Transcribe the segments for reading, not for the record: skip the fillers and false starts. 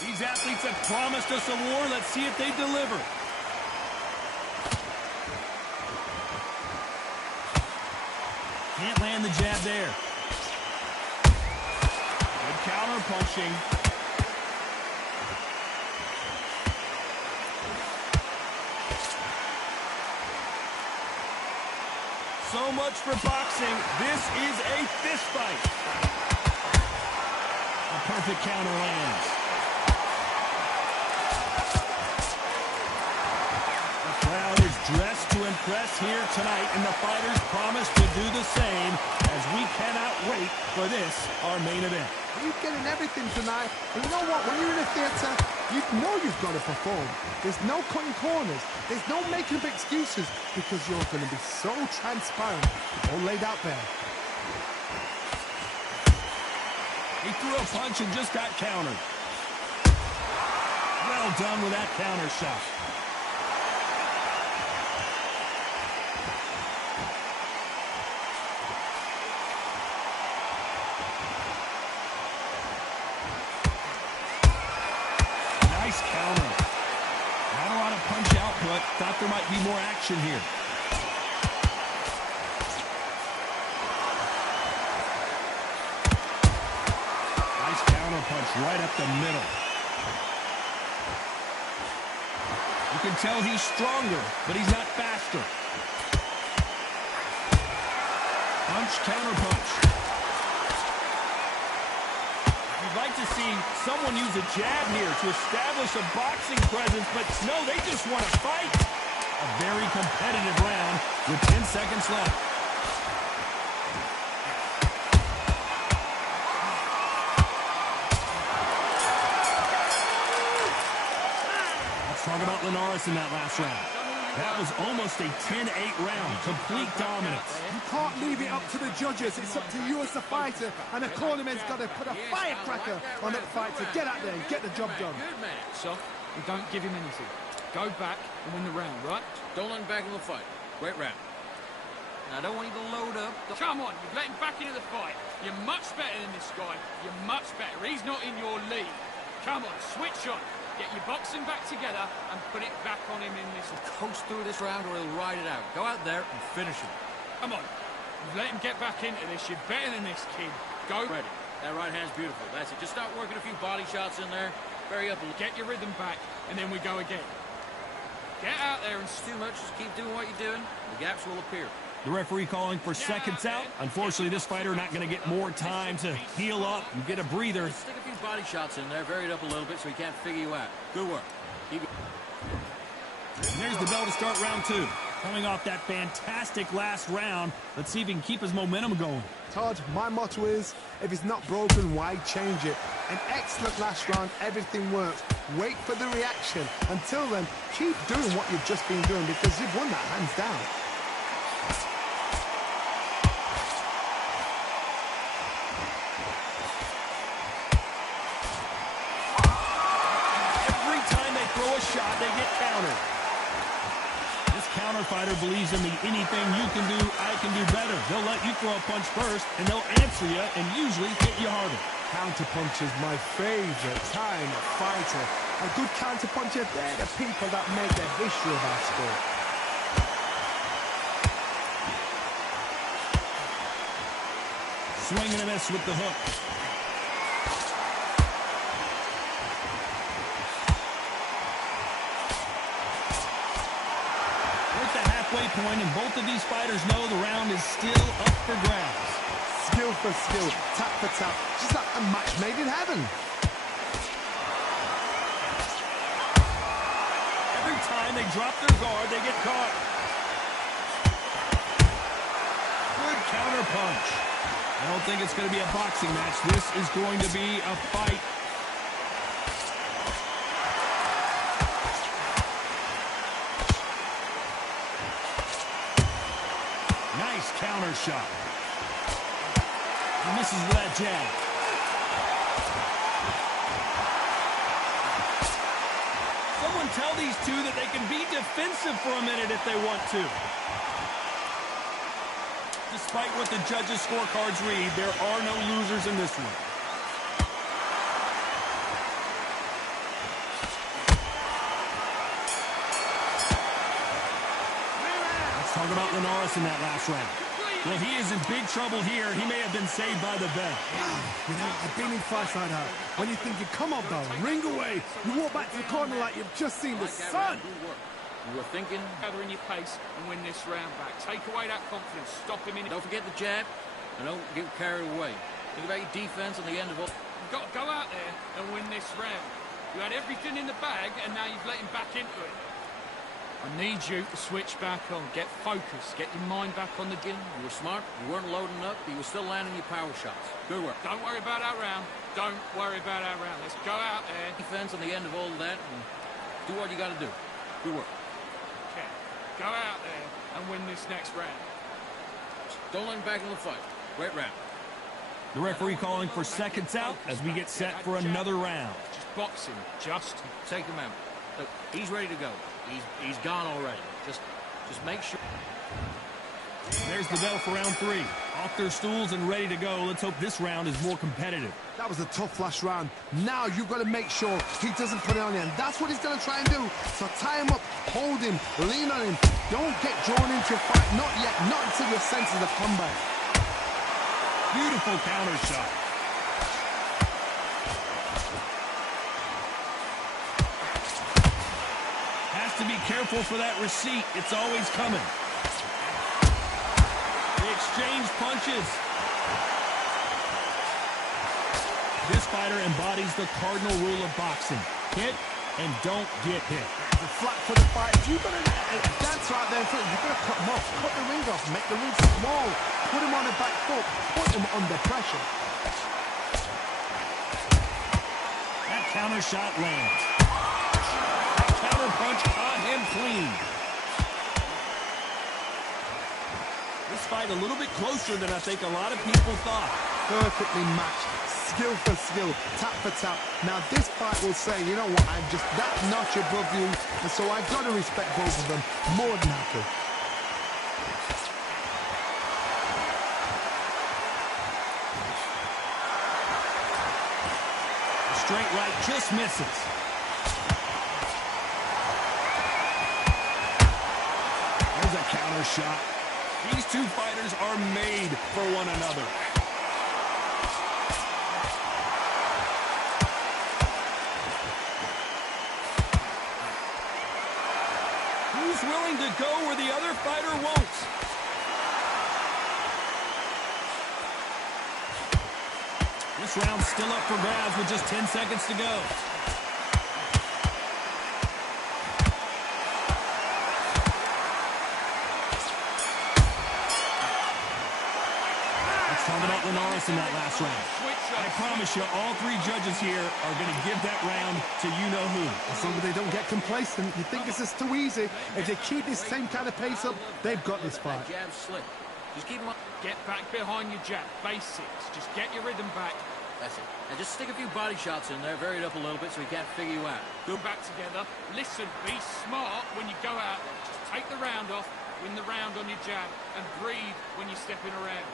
These athletes have promised us a war. Let's see if they deliver. Can't land the jab there. Good counter punching. So much for boxing. This is a fist fight. A perfect counter lands. The crowd is dressed to impress here tonight, and the fighters promise to do the same as we cannot wait for this, our main event. You're getting everything tonight. And you know what? When you're in a theatre, you know you've got to perform. There's no cutting corners. There's no making up excuses because you're going to be so transparent. All laid out there. He threw a punch and just got countered. Well done with that counter shot. Nice counter. Not a lot of punch output. Thought there might be more action here. Nice counter punch right up the middle. You can tell he's stronger, but he's not faster. Punch, counter punch. You'd like to see someone use a jab here to establish a boxing presence, but no, they just want to fight. A very competitive round with 10 seconds left. Let's talk about Linares in that last round. That was almost a 10-8 round, complete dominance. You can't leave it up to the judges. It's up to you as the fighter, and the cornerman's got to put a firecracker on that fight to get out there and get the job done. Good man. So, we don't give him anything. Go back and win the round, right? Don't let him back in the fight. Great round. Now, I don't want you to load up. Come on, you've let him back into the fight. You're much better than this guy. You're much better. He's not in your league. Come on, switch on. Get your boxing back together and put it back on him in this. Coast through this round or he'll ride it out. Go out there and finish him. Come on. You've let him get back into this. You're better than this, kid. Go. Ready. That right hand's beautiful. That's it. Just start working a few body shots in there. Bury up and get your rhythm back, and then we go again. Get out there and too much. Just keep doing what you're doing. The gaps will appear. The referee calling for seconds out. Unfortunately, this fighter not going to get more time to heal up and get a breather. Just stick a few body shots in there, vary it up a little bit so he can't figure you out. Good work. Keep it. And there's the bell to start round two. Coming off that fantastic last round, let's see if he can keep his momentum going. Todd, my motto is, if it's not broken, why change it? An excellent last round, everything works. Wait for the reaction. Until then, keep doing what you've just been doing because you've won that hands down. Every time they throw a shot, they get countered. This counter fighter believes in the anything you can do, I can do better. They'll let you throw a punch first, and they'll answer you and usually hit you harder. Counterpunch is my favorite kind of fighter. A good counterpuncher, they're the people that make the history of our sport. Swing and a miss with the hook. We're at the halfway point, and both of these fighters know the round is still up for grabs. Skill for skill, tap for tap, just like a match made in heaven. Every time they drop their guard, they get caught. Good counter punch. I don't think it's going to be a boxing match. This is going to be a fight. Nice counter shot. He misses with that jab. Someone tell these two that they can be defensive for a minute if they want to. Despite what the judges' scorecards read, there are no losers in this one. Talk about Linares in that last round. Well, he is in big trouble here. He may have been saved by the bell. You know, I've been in fights like that. When you're thinking, come on, Bell, ring away. You walk back to the corner like you've just seen the sun. You were thinking. Gather in your pace and win this round back. Take away that confidence. Stop him in. Don't forget the jab, and don't get carried away. Think about your defense on the end of all. You've got to go out there and win this round. You had everything in the bag, and now you've let him back into it. I need you to switch back on. Get focused. Get your mind back on the game. You were smart. You weren't loading up, but you were still landing your power shots. Good work. Don't worry about our round. Don't worry about our round. Let's go out there. Defense on the end of all of that, and do what you got to do. Good work. Okay. Go out there and win this next round. Don't let him back in the fight. Great round. The referee calling for seconds out as we get set for another round. Just boxing. Just Take him out. Look, he's ready to go. He's gone already. Just make sure. There's the bell for round 3. Off their stools and ready to go. Let's hope this round is more competitive. That was a tough last round. Now you've got to make sure he doesn't put it on you. And that's what he's going to try and do. So tie him up, hold him, lean on him. Don't get drawn into a fight. Not yet. Not until your senses have come back. Beautiful counter shot. Has to be careful for that receipt. It's always coming. They exchange punches. This fighter embodies the cardinal rule of boxing. Hit and don't get hit. The flat for the fight. If you've got a dance right there in front, you've got to cut him off. Cut the ring off. Make the ring small. Put him on the back foot. Put him under pressure. That counter shot lands. Counter punch caught him clean. This fight a little bit closer than I think a lot of people thought. Perfectly matched. Skill for skill, tap for tap. Now this fight will say, you know what, I'm just that notch above you, and so I've got to respect both of them more than happy. Straight right just misses. There's a counter shot. These two fighters are made for one another. Who's willing to go where the other fighter won't? This round's still up for grabs with just 10 seconds to go. Let's talk about Linares in that last round. I promise you, all three judges here are going to give that round to you-know-who. As long as they don't get complacent, you think this is too easy. If they keep this same kind of pace up, they've got this fight. Jab slick. Just keep him on. Get back behind your jab. Basics. Just get your rhythm back. That's it. And just stick a few body shots in there, vary it up a little bit so he can't figure you out. Go back together. Listen, be smart when you go out. Just take the round off, win the round on your jab, and breathe when you're stepping around.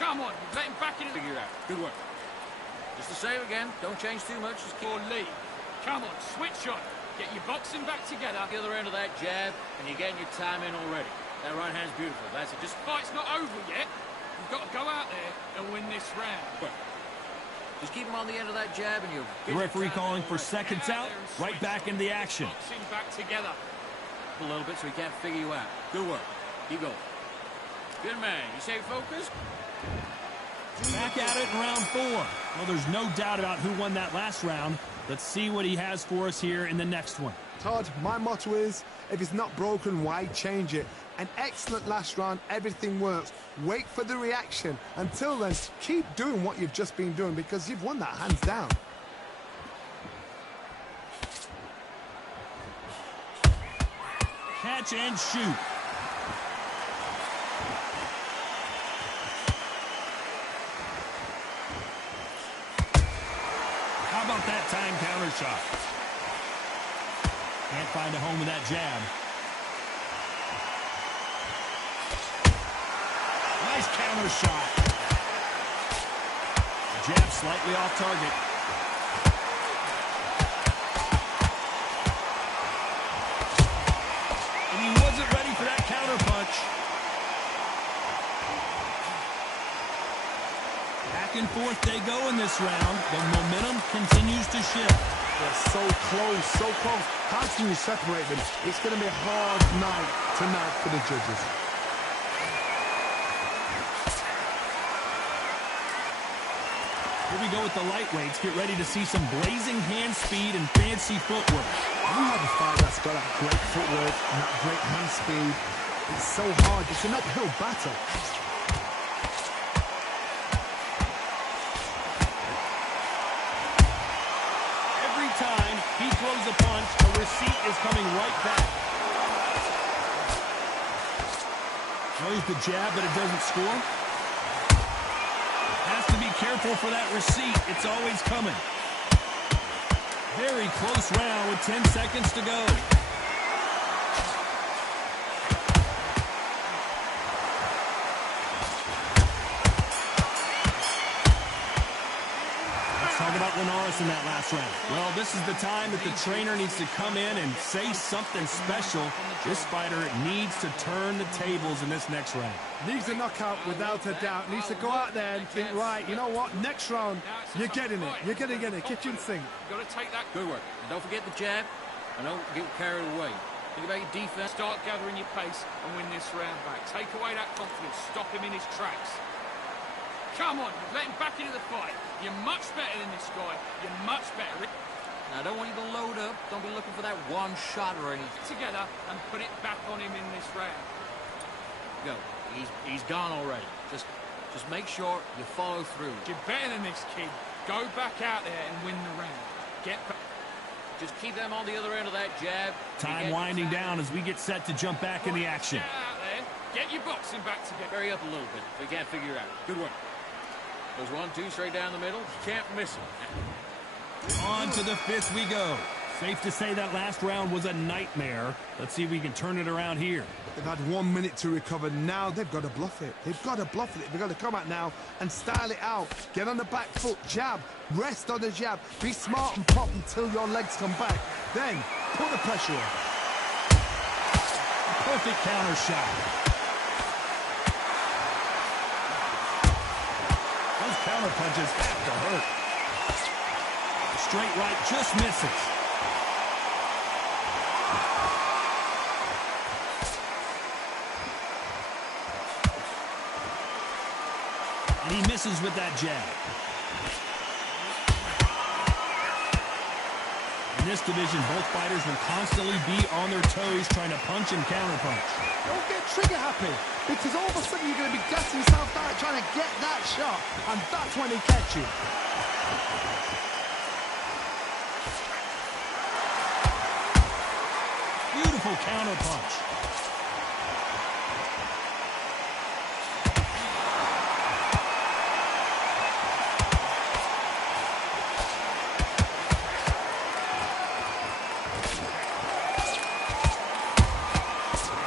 Come on, you've let him back in. Figure out. Good work. Just the same again. Don't change too much. Just keep Or lead. Come on, switch on. Get your boxing back together. the other end of that jab, and you're getting your time in already. That right hand's beautiful. That's it. Just Fight's not over yet. You've got to go out there and win this round. Just keep him on the end of that jab, and you'll The referee calling for seconds out, right back into the action. Boxing back together. a little bit so he can't figure you out. Good work. Keep going. Good man. You stay focused. Back at it in round 4. Well, there's no doubt about who won that last round. Let's see what he has for us here in the next one. Todd, my motto is, if it's not broken, why change it? An excellent last round, everything works. Wait for the reaction. Until then, keep doing what you've just been doing because you've won that hands down. Catch and shoot. How about that time counter shot? Can't find a home with that jab. Nice counter shot. Jab slightly off target. And he wasn't ready for that counter punch. Back and forth they go in this round. The momentum continues to shift. They're so close, so close. How can you separate them? It's going to be a hard night tonight for the judges. Here we go with the lightweights. Get ready to see some blazing hand speed and fancy footwork. You have a fight that's got that great footwork and that great hand speed. It's so hard. It's an uphill battle. Every time he throws a punch, a receipt is coming right back. Throws the jab, but it doesn't score. Has to be careful for that receipt. It's always coming. Very close round with 10 seconds to go. Let's talk about Linares in that last round. Well, this is the time that the trainer needs to come in and say something special. This fighter needs to turn the tables in this next round. Needs a knockout without a doubt. Needs to go out there and think, right, you know what, next round, you're getting it. You're going to get it. Kitchen sink. Got to take that. Good work. And don't forget the jab, and don't get carried away. Think about your defense. Start gathering your pace and win this round back. Take away that confidence. Stop him in his tracks. Come on, let him back into the fight. You're much better than this guy. You're much better. Now, I don't want you to load up. Don't be looking for that one shot or anything. Together and put it back on him in this round. Go. He's gone already. Just make sure you follow through. You're better than this, kid. Go back out there and win the round. Get back. Just keep them on the other end of that jab. Time winding down as we get set to jump back in the action. Get out there. Get your boxing back together. Hurry up a little bit. We can't figure it out. Good work. Goes 1-2 straight down the middle. You can't miss him. On to the fifth we go. Safe to say that last round was a nightmare. Let's see if we can turn it around here. They've had 1 minute to recover. Now they've got to bluff it. They've got to bluff it. They've got to come out now and style it out. Get on the back foot, jab, rest on the jab. Be smart and pop until your legs come back. Then put the pressure on. Perfect counter shot. Those counter punches have to hurt. Straight right just misses. And he misses with that jab. In this division, both fighters will constantly be on their toes trying to punch and counterpunch. Don't get trigger happy, because all of a sudden you're going to be gassing yourself out trying to get that shot, and that's when he catch you. Beautiful counterpunch.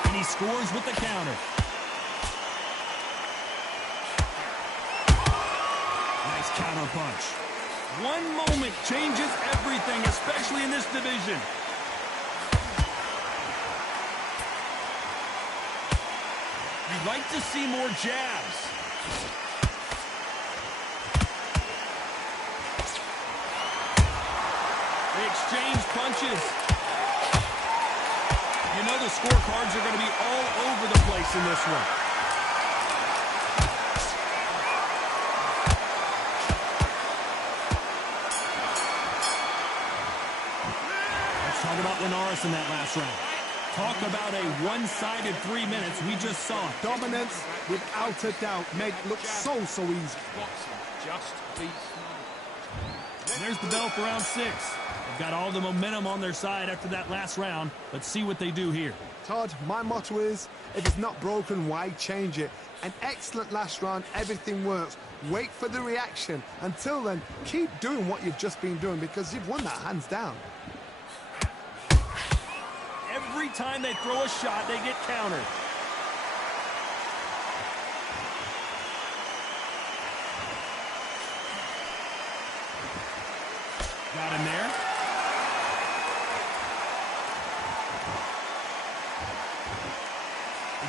And he scores with the counter. Nice counterpunch. One moment changes everything, especially in this division. You'd like to see more jabs. They exchange punches. You know the scorecards are going to be all over the place in this one. Let's talk about Linares in that last round. Talk about a one-sided 3 minutes. We just saw it. Dominance, without a doubt, made it look so easy. Boxing just beats smart. There's the bell for round 6. They've got all the momentum on their side after that last round. Let's see what they do here. Todd, my motto is, if it's not broken, why change it? An excellent last round, everything works. Wait for the reaction. Until then, keep doing what you've just been doing because you've won that hands down. Every time they throw a shot, they get countered. Got him there.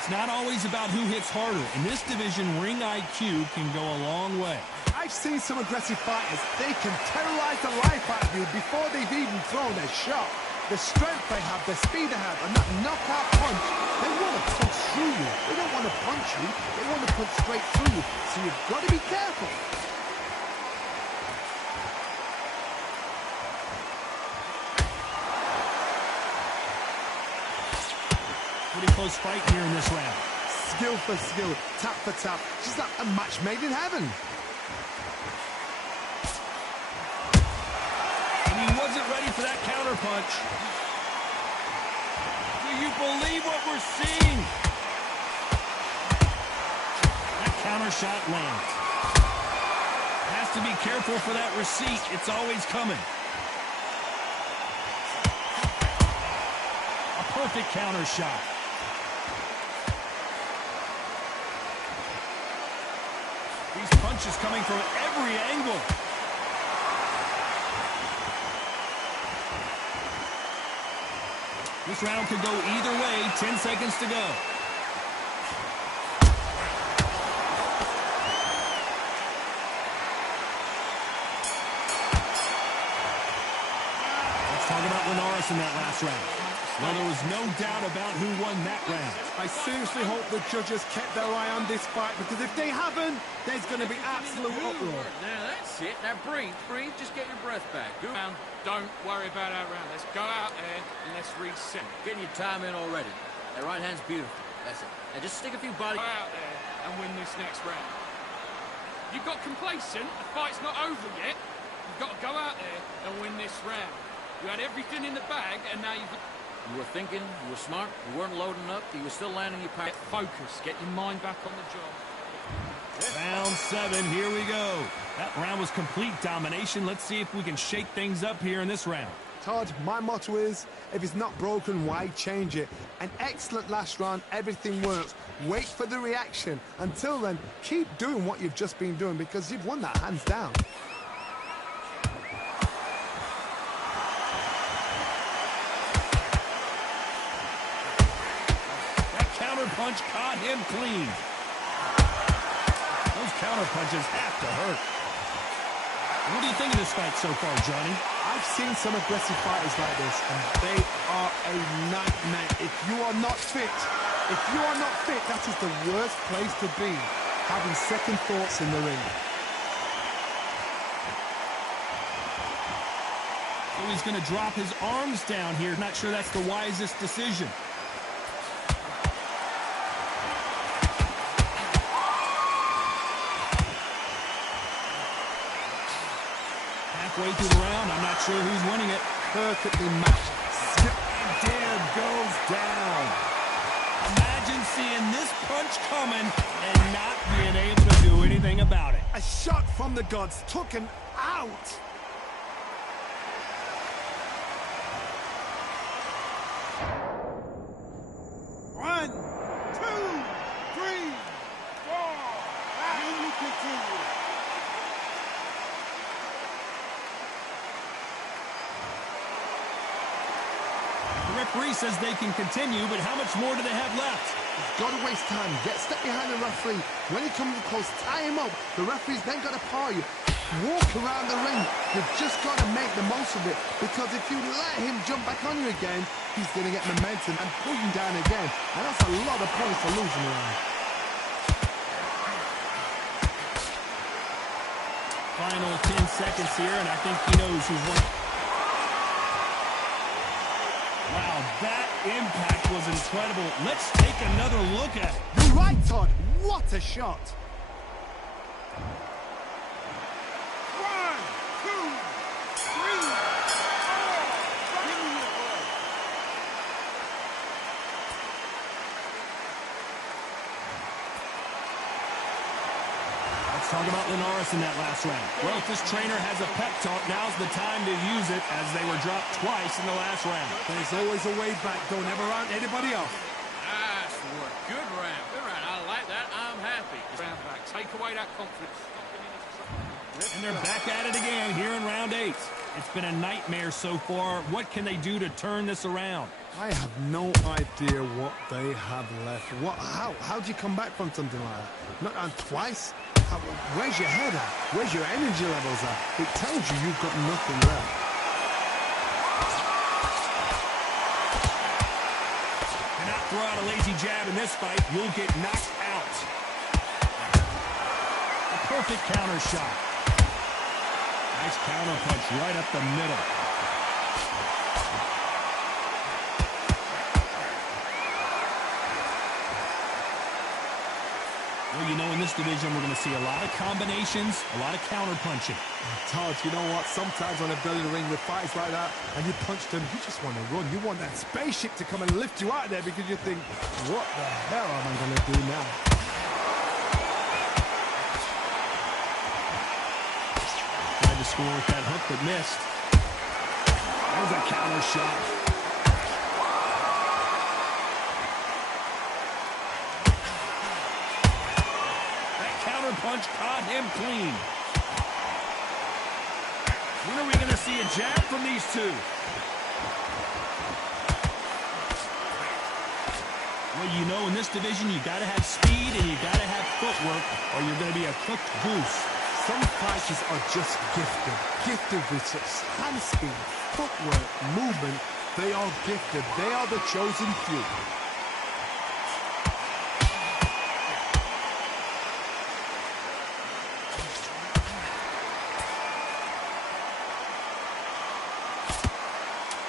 It's not always about who hits harder. In this division, ring IQ can go a long way. I've seen some aggressive fighters. They can terrorize the life out of you before they've even thrown their shot. The strength they have, the speed they have, and that knockout punch, they want to punch through you. They don't want to punch you. They want to punch straight through you. So you've got to be careful. Pretty close fight here in this round. Skill for skill, tap for tap. Just like a match made in heaven. And he wasn't ready for that counter punch. Do you believe what we're seeing? That counter shot lands. Has to be careful for that receipt. It's always coming. A perfect counter shot. These punches coming from every angle. This round could go either way. 10 seconds to go. Let's talk about Linares in that last round. Well, there was no doubt about who won that round. I seriously hope the judges kept their eye on this fight, because if they haven't, there's going to be absolute uproar. Now that's it. Now breathe. Just get your breath back. Go Round. Don't worry about our round. Let's go out there and let's reset. Getting your time in already. That right hand's beautiful. That's it. Now just stick a few body... Go out there and win this next round. You got complacent. The fight's not over yet. You've got to go out there and win this round. You had everything in the bag, and now you've... You were thinking, you were smart, you weren't loading up, you were still landing your power. Get focused. Get your mind back on the job. Round 7, here we go. That round was complete domination. Let's see if we can shake things up here in this round. Todd, my motto is, if it's not broken, why change it? An excellent last round, everything works. Wait for the reaction. Until then, keep doing what you've just been doing, because you've won that hands down. That counter punch caught him clean. Those counter punches have to hurt. What do you think of this fight so far, Johnny? I've seen some aggressive fighters like this, and they are a nightmare. If you are not fit, that is the worst place to be, having second thoughts in the ring. So he's going to drop his arms down here. Not sure that's the wisest decision. Halfway through the round, I'm not sure who's winning it. Perfectly matched. And there goes down. Imagine seeing this punch coming and not being able to do anything about it. A shot from the gods took him out. One, two, three, four. And you continue. The referee says they can continue, but how much more do they have left? You've got to waste time. Get step behind the referee. When he comes close, tie him up. The referee's then got to paw you. Walk around the ring. You've just got to make the most of it, because if you let him jump back on you again, he's going to get momentum and pull you down again. And that's a lot of points to lose in the round. Final 10 seconds here, and I think he knows who's won. Wow, that impact was incredible. Let's take another look at it. You're right, Todd. What a shot. One, two, three, four. Give me your ball. Let's talk about Linares in that last round. Well, if this trainer has a pep talk, now's the time to use it, as they were dropped twice in the last round. There's always a way back. Don't ever round anybody off. Nice work. Good round. Good round. I like that. I'm happy. Round back. Take away that confidence. And they're back at it again here in round 8. It's been a nightmare so far. What can they do to turn this around? I have no idea what they have left. How do you come back from something like that? Not down twice? Where's your head at? Where's your energy levels at? It tells you you've got nothing left. Cannot throw out a lazy jab in this fight. You'll get knocked out. A perfect counter shot. Nice counter punch right up the middle. Well, you know, in this division, we're going to see a lot of combinations, a lot of counter punching. Todd, you know what? Sometimes when I build a ring with fights like that, and you punch them, you just want to run. You want that spaceship to come and lift you out of there because you think, what the hell am I going to do now? Tried to score with that hook, but missed. There's a counter shot. Punch caught him clean. When are we going to see a jab from these two? Well, you know, in this division, you got to have speed and you got to have footwork, or you're going to be a cooked goose. Some fighters are just gifted. Gifted with such hand speed, footwork, movement. They are gifted. They are the chosen few.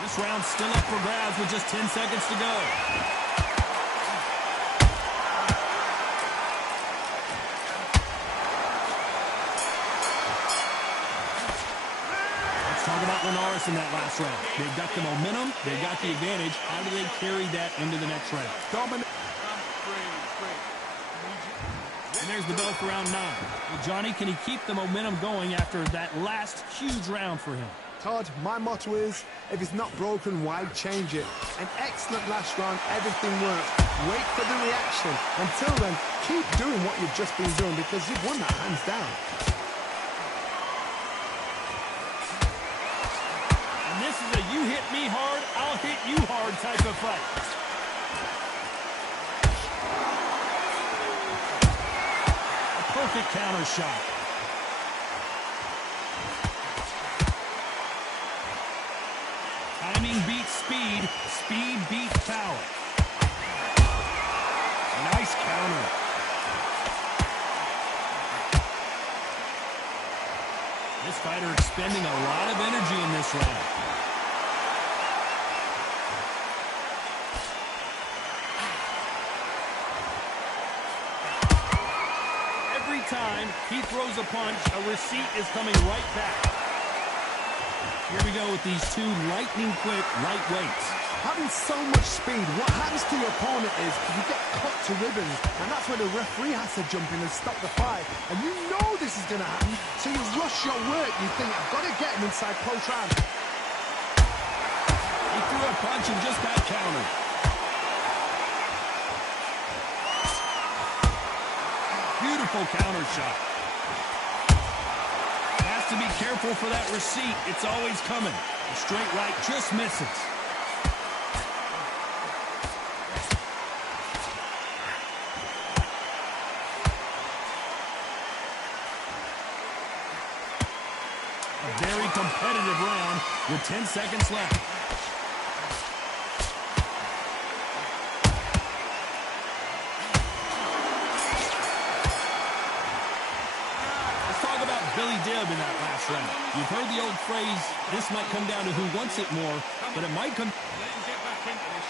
This round's still up for grabs with just 10 seconds to go. Let's talk about Linares in that last round. They've got the momentum, they've got the advantage. How do they carry that into the next round? And there's the bell for round 9. Well, Johnny, can he keep the momentum going after that last huge round for him? Todd, my motto is, if it's not broken, why change it? An excellent last round, everything works. Wait for the reaction. Until then, keep doing what you've just been doing because you've won that hands down. And this is a you hit me hard, I'll hit you hard type of fight. A perfect counter shot. Timing beats speed. Speed beats power. Nice counter. This fighter expending a lot of energy in this round. Every time he throws a punch, a receipt is coming right back. Here we go with these two lightning-quick lightweights. Having so much speed, what happens to your opponent is you get cut to ribbons, and that's where the referee has to jump in and stop the fight. And you know this is going to happen, so you rush your work. You think, I've got to get him inside close round. He threw a punch and just got countered. Beautiful counter shot. To be careful for that receipt. It's always coming. A straight right just misses. A very competitive round with 10 seconds left. Billy Dibb in that last round. You've heard the old phrase, this might come down to who wants it more, but it might come... Let him get back into this.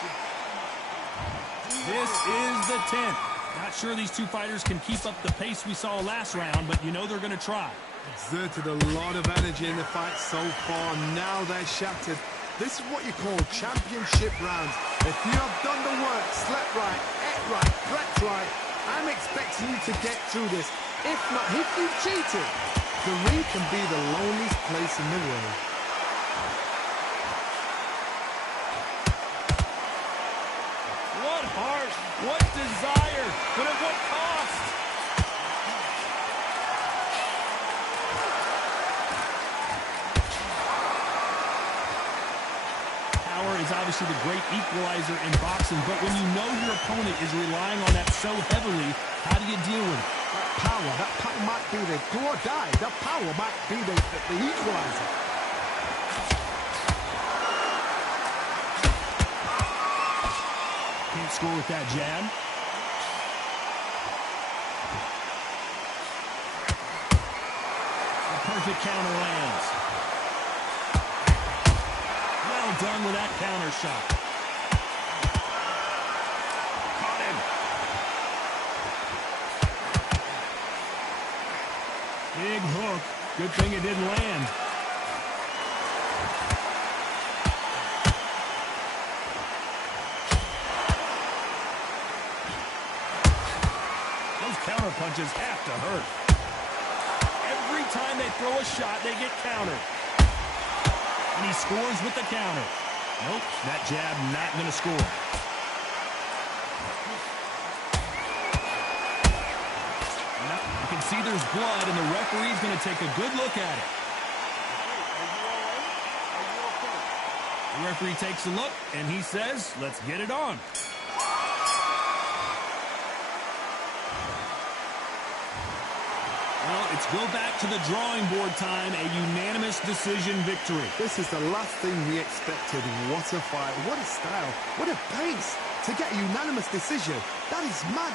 This is the 10th. Not sure these two fighters can keep up the pace we saw last round, but you know they're going to try. Exerted a lot of energy in the fight so far. Now they're shattered. This is what you call championship rounds. If you have done the work, slept right, ate right, slept right, I'm expecting you to get through this. If not, if you cheated, the ring can be the loneliest place in the world. What heart, what desire, but at what cost? Power is is obviously the great equalizer in boxing, but when you know your opponent is relying on that so heavily, how do you deal with it? That power might be the do or die. That power might be the equalizer. Can't score with that jab. A perfect counter lands. Well done with that counter shot. Caught him. Big hook. Good thing it didn't land. Those counter punches have to hurt. Every time they throw a shot, they get countered. And he scores with the counter. Nope, that jab not going to score. Now, you can see there's blood, and the referee's going to take a good look at it. The referee takes a look, and he says, let's get it on. Well, it's go back to the drawing board time, a unanimous decision victory. This is the last thing we expected. What a fight, what a style, what a pace to get a unanimous decision. That is mad.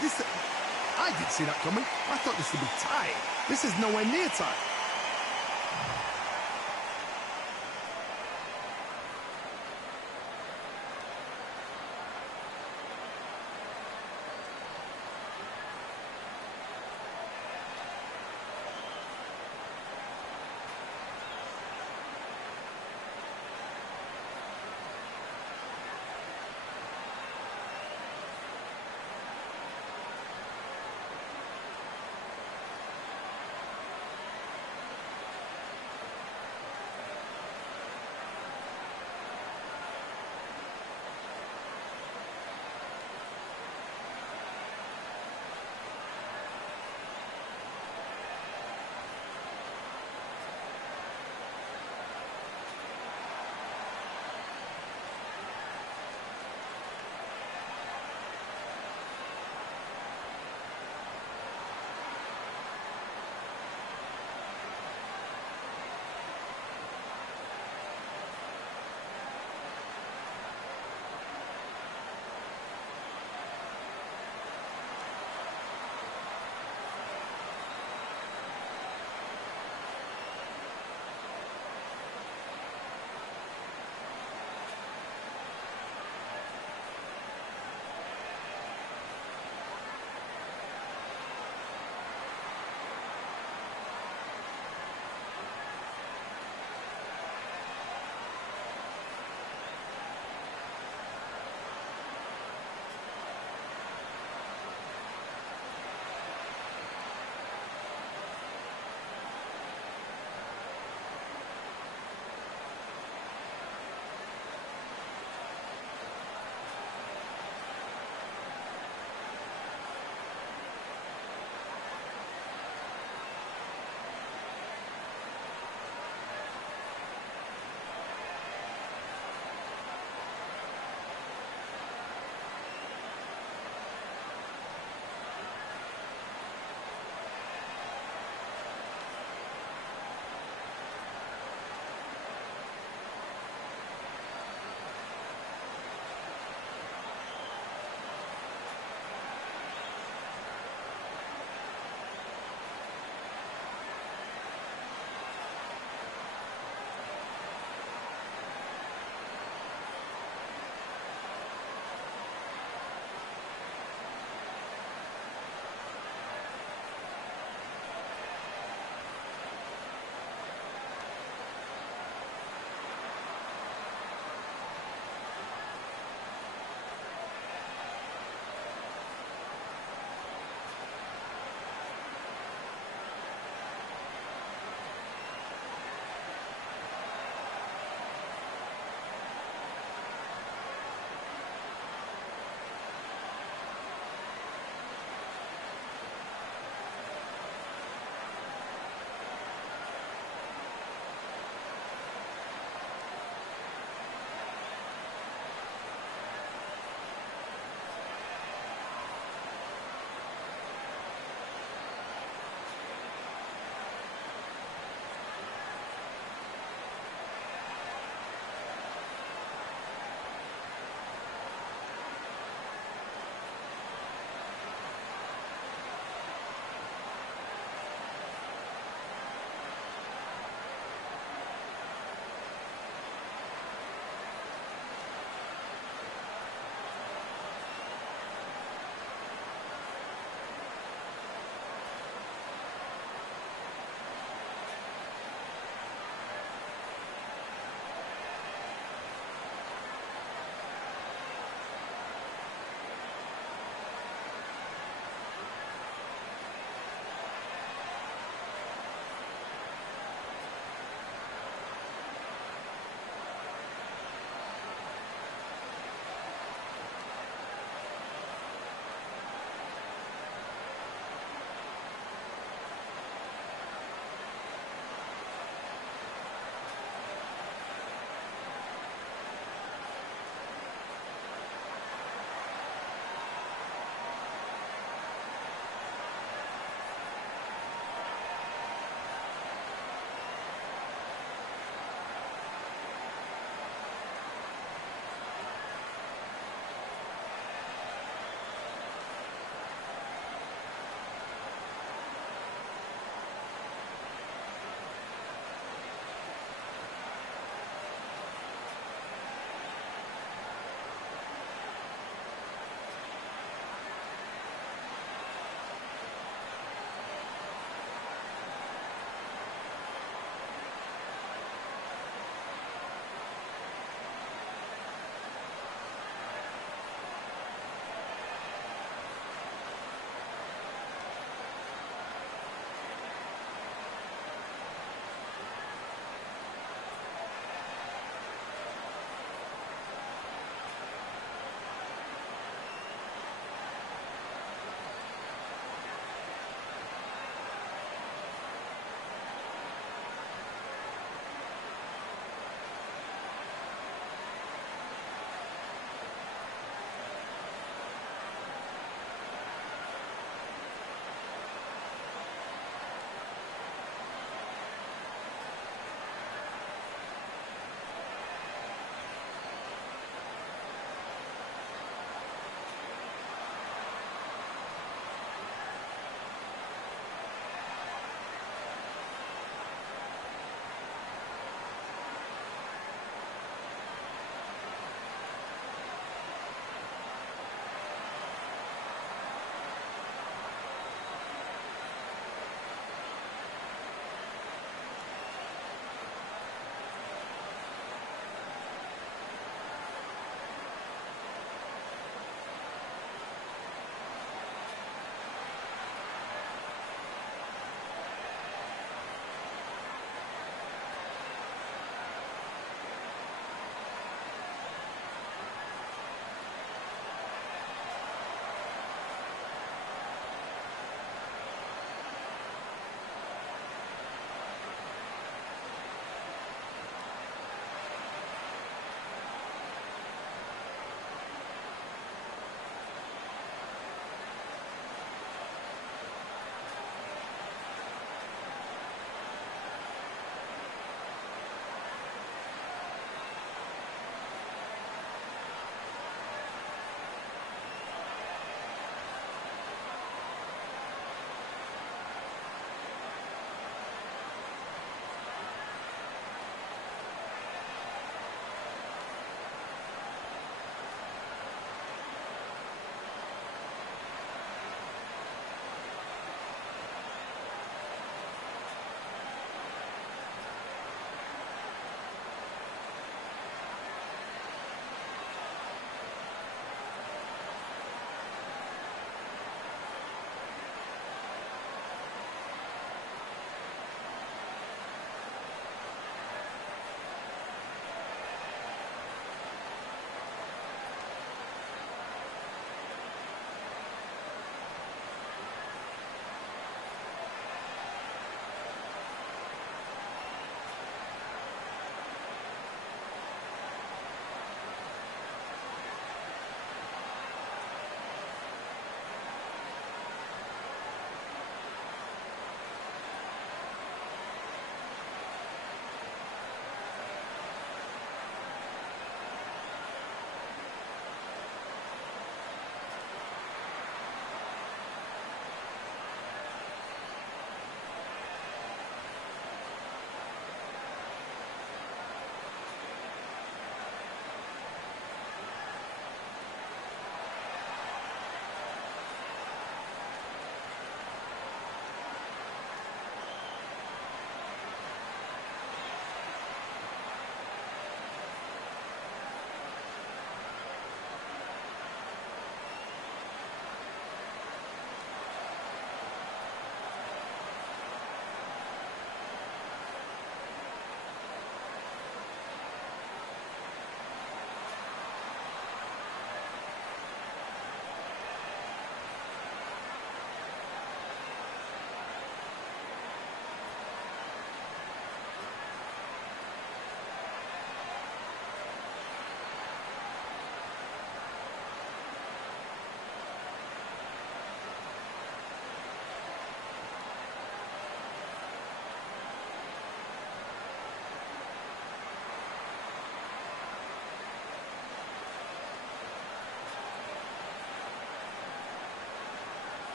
I didn't see that coming. I thought this would be tight. This is nowhere near tight.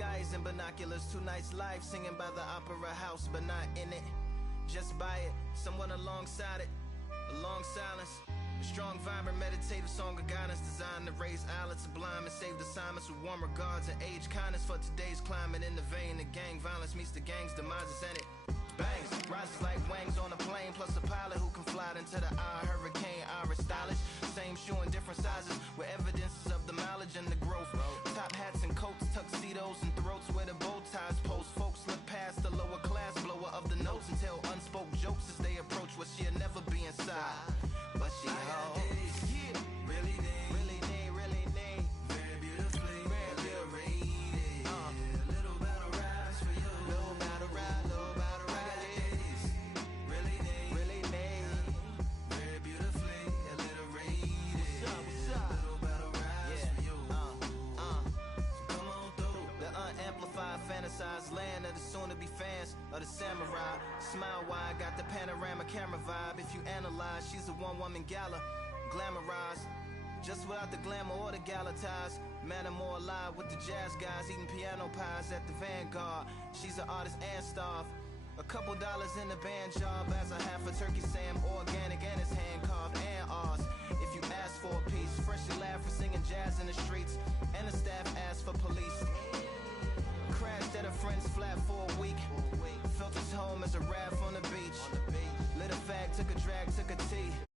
skies and binoculars. 2 nights live singing by the opera house, but not in it. Just by it, someone alongside it. A long silence. A strong, vibrant, meditative song of guidance designed to raise eyelids sublime and save assignments with warm regards and age kindness for today's climate. In the vein of gang violence meets the gang's demises, and it bangs, rises like wings on a plane, plus a pilot who can fly into the eye. Hurricane, Irish stylish, same shoe in different sizes, with evidences of the mileage and the growth. Top hats and coats, tuxedos and throats where the bow ties post. Folks look past the lower class blower of the notes and tell unspoke jokes as they approach what she'll never be inside. But she holds, yeah, really need, really need, really need, very beautifully, very curated. Little battle rise for you, little battle ride, little battle ride. Really need, really need, very beautifully alliterated. What's up? Little battle rise for you. So come on through. The unamplified, fantasized land of the soon-to-be fans of the samurai. Smile wide, got the panorama camera vibe. If you analyze, she's a one-woman gala, glamorized, just without the glamour or the gala ties. Man, I'm more alive with the jazz guys, eating piano pies at the Vanguard. She's an artist and staff. A couple dollars in the band job as a half a turkey Sam, organic and it's hand carved and ours. If you ask for a piece, freshly laughed for singing jazz in the streets, and the staff asked for police. Crashed at a friend's flat for a week. Felt his home as a raft on the beach. Lit a fag, took a drag, took a tea.